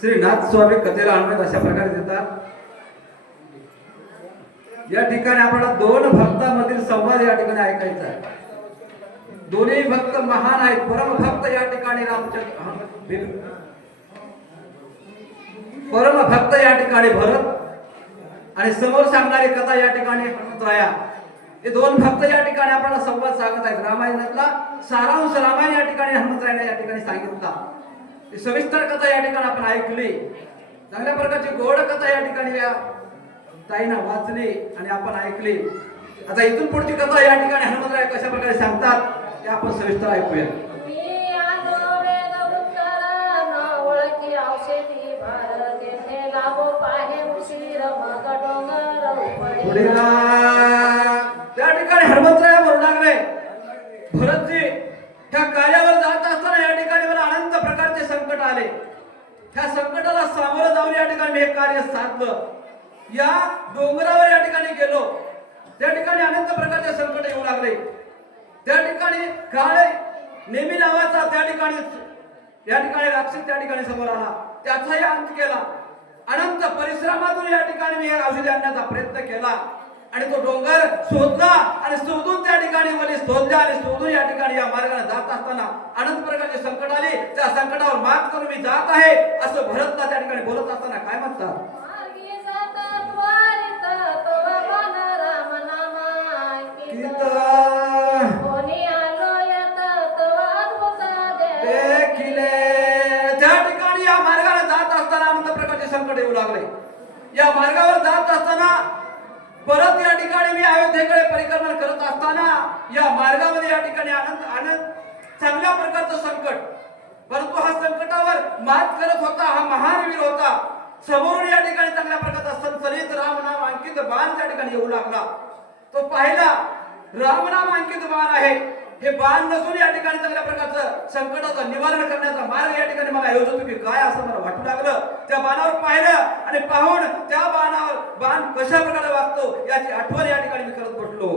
श्रीनाथ स्वामी कथेला अन्वय अशा प्रकारे देतात. या ठिकाणी आपल्याला दोन भक्तांमधील संवाद या ठिकाणी ऐकायचा आहे. दोन्ही भक्त महान आहेत. परम भक्त या ठिकाणी रामचंद्र परमभक्त या ठिकाणी भरत आणि समोर सांगणारी कथा या ठिकाणी हनुमंतराया हे दोन भक्त या ठिकाणी आपल्याला संवाद सांगत आहेत. रामायणातला सारांश रामायण या ठिकाणी हनुमंतरायाने या ठिकाणी सांगितला. सविस्तर कथा या ठिकाणी आपण ऐकली. चांगल्या प्रकारची गोड कथा या ठिकाणी या ताईनं वाचली आणि आपण ऐकली. आता इथून पुढची कथा या ठिकाणी हनुमंतराय कशा प्रकारे सांगतात ते आपण सविस्तर ऐकूया. पुढे. त्या ठिकाणी हनुमंतराय म्हणू लागले. भरतजी त्या कार्यावर जात असताना या ठिकाणी मला अनंत प्रकारचे संकट आले. त्या संकटाला सामोरं जाऊन या ठिकाणी मी हे कार्य साधलं. या डोंगरावर या ठिकाणी गेलो. त्या ठिकाणी अनंत प्रकारचे संकट येऊ लागले. त्या ठिकाणी काळे नेहमी नावाचा त्या ठिकाणी या ठिकाणी राक्षस त्या ठिकाणी समोर आला. त्याचाही अंत केला. अनंत परिश्रमातून या ठिकाणी मी हे औषधी आणण्याचा प्रयत्न केला. आणि तो डोंगर शोधला आणि शोधून त्या ठिकाणी मला शोधल्या आणि शोधून या ठिकाणी या मार्गाने जात असताना अनंत प्रकारचे संकट आले. त्या संकटावर मात करून मी जात आहे असं भरतला त्या ठिकाणी बोलत असताना काय म्हणतात? या मार्गावर जात असताना परत या ठिकाणी मी अयोध्येकडे परिक्रमण करत असताना या मार्गामध्ये या ठिकाणी आनंद आनंद चांगल्या प्रकारचं संकट. परंतु हा संकटावर मात करत होता हा महान वीर होता. समोरून या ठिकाणी चांगल्या प्रकारचा सनसनीत रामनाम अंकित बाण त्या ठिकाणी येऊ लागला. तो पाहिला राम नाम अंकित बाण आहे. हे बाण नसून या ठिकाणी चांगल्या प्रकारचं संकटाचं निवारण करण्याचा मार्ग या ठिकाणी मला योजत होतो काय असं मला वाटू लागलं? त्या बाणावर पाहिलं आणि पाहून त्या बाणावर बाण कशा प्रकारे वागतो याची आठवण या ठिकाणी मी करत बसलो.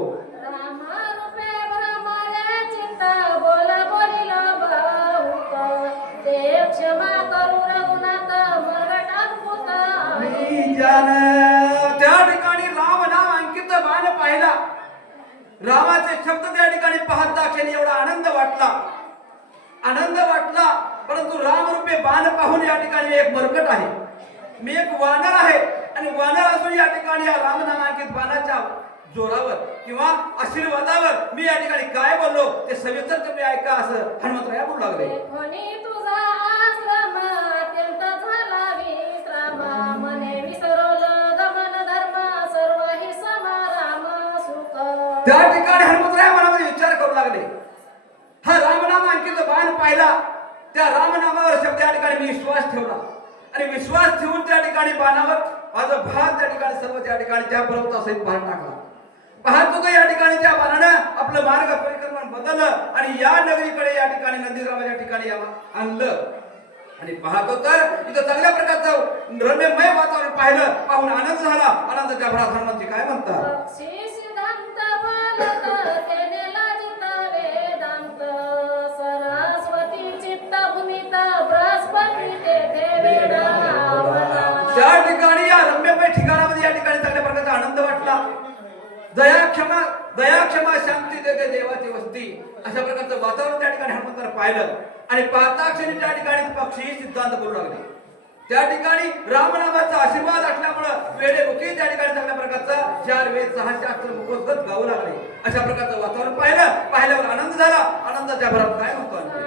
त्या ठिकाणी राम नाम अंकित बाण पाहिला. रामाचे शब्द त्या ठिकाणी पाहता क्षणी एवढा आनंद वाटला. आनंद वाटला परंतु रामरूपे बाण पाहून या ठिकाणी एक मरकट आहे. मी एक वानर आहे आणि वानर असून या ठिकाणी या रामनामांकित बाणाच्या जोरावर किंवा आशीर्वादावर मी या ठिकाणी काय बोललो ते सविस्तर तुम्ही ऐका असं हनुमंतराया बोलू लागले. त्या ठिकाणी हनुमंतराय मनामध्ये विचार करू लागले. हा रामनाम अंकित बाण पाहिला. त्या रामनामावर शब्द त्या ठिकाणी मी विश्वास ठेवला. आणि विश्वास ठेवून त्या ठिकाणी बाणावर माझा भार त्या ठिकाणी सर्व त्या ठिकाणी त्या पर्वतासहित भार टाकला. पाहतो होतो या ठिकाणी त्या बाणानं आपलं मार्ग परिक्रमण बदललं आणि या नगरीकडे या ठिकाणी नंदीग्रामाच्या ठिकाणी आणलं. आणि पाहतो तर इथं चांगल्या प्रकारचं रम्यमय वातावरण पाहिलं. पाहून आनंद झाला. आनंदाच्या भरात होती. अशा प्रकारचं वातावरण त्या ठिकाणी हनुमंतर पाहिलं. आणि पाहता क्षणी त्या ठिकाणी पक्षी सिद्धांत करू लागले. त्या ठिकाणी रामनामाचा आशीर्वाद असल्यामुळं वेळे मुखी त्या ठिकाणी चांगल्या प्रकारचा चार वेद सहा शास्त्र मुखोद्गत गाऊ लागले. अशा प्रकारचं वातावरण पाहिलं. पाहिल्यावर आनंद झाला. आनंदाच्या भरात काय म्हणतो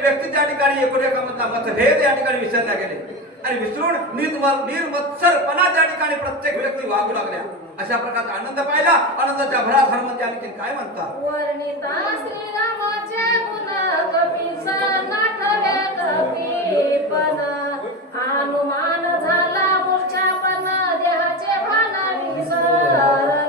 व्यक्ती त्या ठिकाणी एकोणेकामधला मतभेद या ठिकाणी विसरल्या गेले आणि विसरून निर्मत्सरपणा त्या ठिकाणी प्रत्येक व्यक्ती वागू लागल्या अशा प्रकारचा आनंद पाहिला आनंदाच्या भरा धर्माचे आणखी काय म्हणतात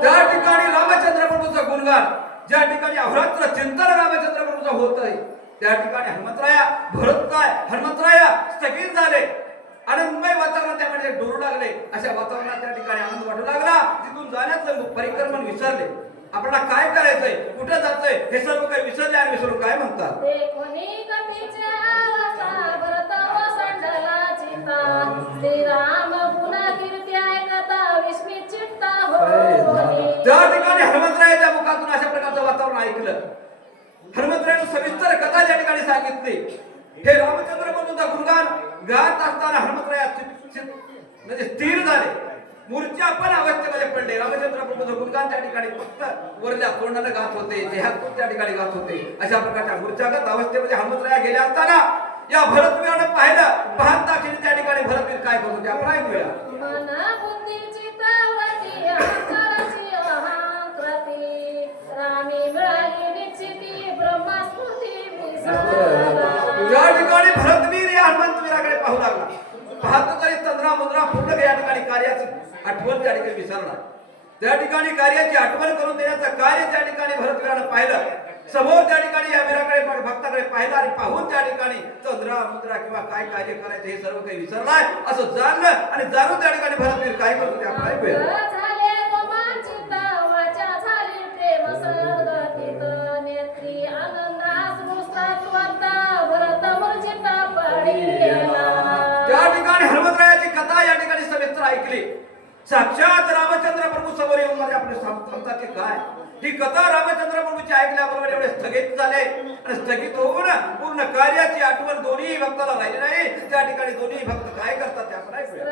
त्या ठिकाणी रामचंद्र प्रभूचा गुणगान ज्या ठिकाणी अहरात्र चिंतन रामचंद्र प्रभूचा होत आहे त्या ठिकाणी हनुमंतराया भरत काय हनुमंतराया स्थगित झाले. आनंदमय वातावरण त्यामध्ये डोरू लागले. अशा वातावरणात त्या ठिकाणी आनंद वाटू लागला. तिथून जाण्याचं परिक्रमण विसरले. आपल्याला काय करायचंय? कुठं जायचंय हे सर्व काही विसरले आणि विसरून काय म्हणतात? त्या ठिकाणी हनुमंतरायाच्या मुखातून अशा प्रकारचं वातावरण ऐकलं. त्यांनी सांगितले? हे रामचंद्र बंधूचा गुणगान गात असताना हनुमंतराया म्हणजे स्थिर झाले. मूर्छा पण अवस्थेमध्ये पडले. रामचंद्र प्रभूचं गुणगान त्या ठिकाणी फक्त वरल्या तोंडानं गात होते. देहातून त्या ठिकाणी गात होते. अशा प्रकारच्या मूर्छागत अवस्थेमध्ये हनुमंतराया गेल्या असताना या भरतवीरानं पाहिलं पाहता त्या ठिकाणी भरतवीर काय करत त्या आपण वेळा ज्या ठिकाणी भरतवीर या हनुमंतवीराकडे पाहू लागला. पाहतो तरी चंद्रा मुद्रा पूर्ण या ठिकाणी कार्याची आठवण त्या ठिकाणी विसरला. त्या ठिकाणी कार्याची आठवण करून देण्याचं कार्य त्या ठिकाणी भरतवीरानं पाहिलं. समोर त्या ठिकाणी या वीराकडे भक्ताकडे पाहिलं आणि पाहून त्या ठिकाणी चंद्रा मुद्रा किंवा काय कार्य करायचं हे सर्व काही विसरलाय. असं जाणलं आणि जाणून त्या ठिकाणी भरतवीर काय करतो ते आपण साक्षात रामचंद्र प्रभू समोर येऊन माझे आपले सांग- सांगतात की काय? ही कथा रामचंद्र प्रभूची ऐकल्याबरोबर एवढे स्थगित झाले. आणि स्थगित होऊन पूर्ण कार्याची आठवण दोन्ही भक्ताला राहिली नाही. त्या ठिकाणी दोन्ही भक्त काय करतात ते आपण ऐकूया.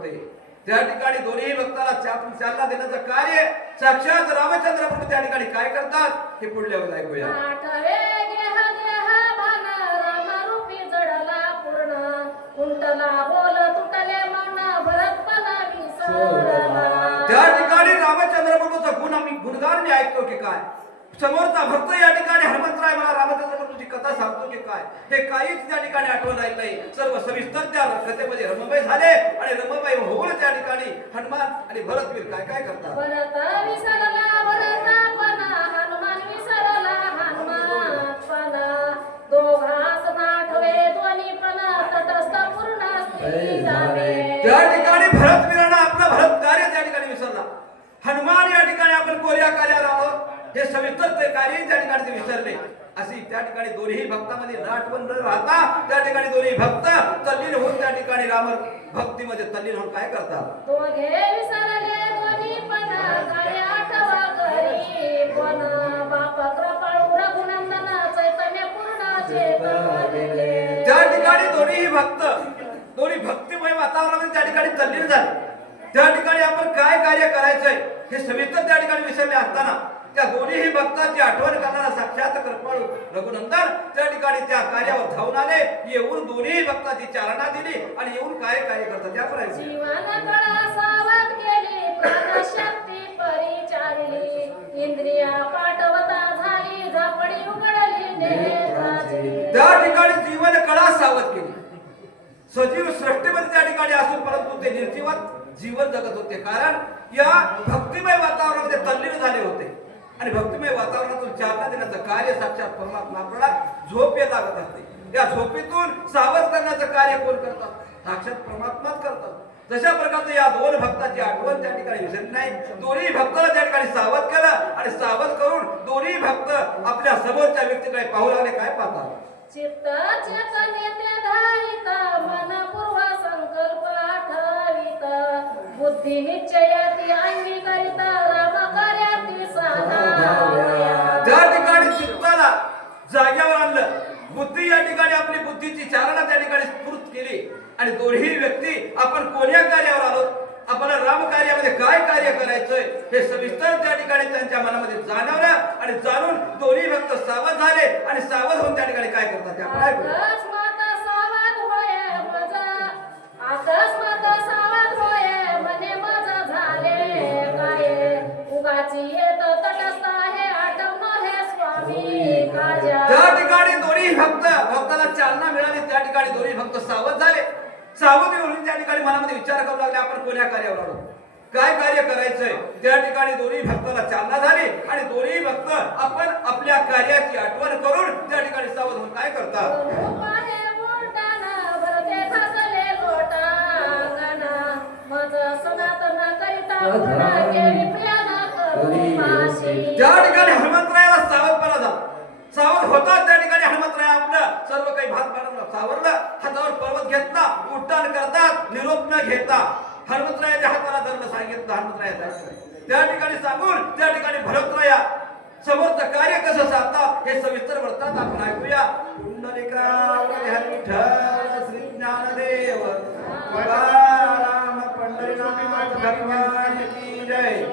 होते. त्या ठिकाणी दोन्ही भक्ताला चालना देण्याचं कार्य साक्षात रामचंद्र प्रभू त्या ठिकाणी काय करतात हे पुढल्या वेळेस ऐकूया. त्या ठिकाणी रामचंद्र प्रभूचं गुण आम्ही गुणगान मी ऐकतो की काय? समोरचा भक्त या ठिकाणी हनुमंतराय मला रामचंद्र तुझी कथा सांगतो की काय? हे काहीच त्या ठिकाणी आठवण राहिलं नाही. सर्व सविस्तर त्या कथेमध्ये रमबाई झाले आणि रमबाई होऊन त्या ठिकाणी हनुमान आणि भरतवीर काय काय करतात? हे सविस्तर ते कार्य त्या ठिकाणी विसरले. अशी त्या ठिकाणी दोन्ही भक्तामध्ये न आठवण न राहता त्या ठिकाणी दोन्ही भक्त तल्लीन होऊन त्या ठिकाणी राम भक्तीमध्ये तल्लीन होऊन काय करतात? त्या ठिकाणी दोन्ही भक्त दोन्ही भक्तिमय वातावरणामध्ये त्या ठिकाणी तल्लीन झाले. त्या ठिकाणी आपण काय कार्य करायचंय हे सविस्तर त्या ठिकाणी विसरले असताना त्या दोन्हीही भक्ताची आठवण करणारा साक्षात कृपाळू रघुनंदन त्या ठिकाणी त्या कार्यावर धावून आले. येऊन दोन्ही भक्ताची चालना दिली आणि येऊन काय कार्य करतात त्या त्या ठिकाणी जीवन कळा सावध केली. सजीव सृष्टीमध्ये त्या ठिकाणी असून परंतु ते निर्जीवात जीवन जगत होते. कारण या भक्तिमय वातावरणामध्ये तल्लीन झाले होते. आणि भक्तिमय वातावरणातून चालना देण्याचं कार्य साक्षात परमात्मा आपल्याला झोपे लागत असते. या झोपेतून सावध करण्याचं कार्य कोण करतात साक्षात परमात्माच करतात जशा प्रकारचं या दोन भक्ताची आठवण त्या ठिकाणी विसरली नाही दोन्ही भक्ताला त्या ठिकाणी सावध केला आणि सावध करून दोन्ही भक्त आपल्या समोरच्या व्यक्तीकडे पाहू लागले. काय पाहतात चित्त चेतनेते धारित मन पूर्व संकल्प आठवित. बुद्धी निश्चयाती अंगीकरित त्या ठिकाणी चित्ताला जाग्यावर आणलं बुद्धी या ठिकाणी आपली बुद्धीची चारणा त्या ठिकाणी स्फूर्त केली. आणि दोन्ही व्यक्ती आपण कोण्या कार्यावर आलो? आपल्याला राम कार्यामध्ये काय कार्य करायचंय? हे सविस्तर त्या ठिकाणी त्यांच्या मनामध्ये जाणवलं आणि जाणून दोन्ही भक्त सावध झाले आणि सावध होऊन त्या ठिकाणी काय करतात? ते आपण ऐकूया. अकस्मात सावध झाले. सावध होऊन त्या ठिकाणी मनामध्ये विचार करू लागले आपण कोण्या कार्यावर आलो? काय कार्य करायचंय? त्या ठिकाणी दोन्ही भक्ताला चालना झाली आणि दोन्ही भक्त आपण आपल्या कार्याची आठवण घेतला उड्डाण करतात निरोप न घेता. हनुमंतरायाच्या हाताला धरणं सांगितलं हनुमंतराया त्या ठिकाणी सांगून त्या ठिकाणी भरतराया. समोरचं कार्य कसं साधतात हे सविस्तर वर्तात आपण ऐकूया. पुंडलिका श्री ज्ञानदेव. राम पंढरीनाथ भगवान की जय.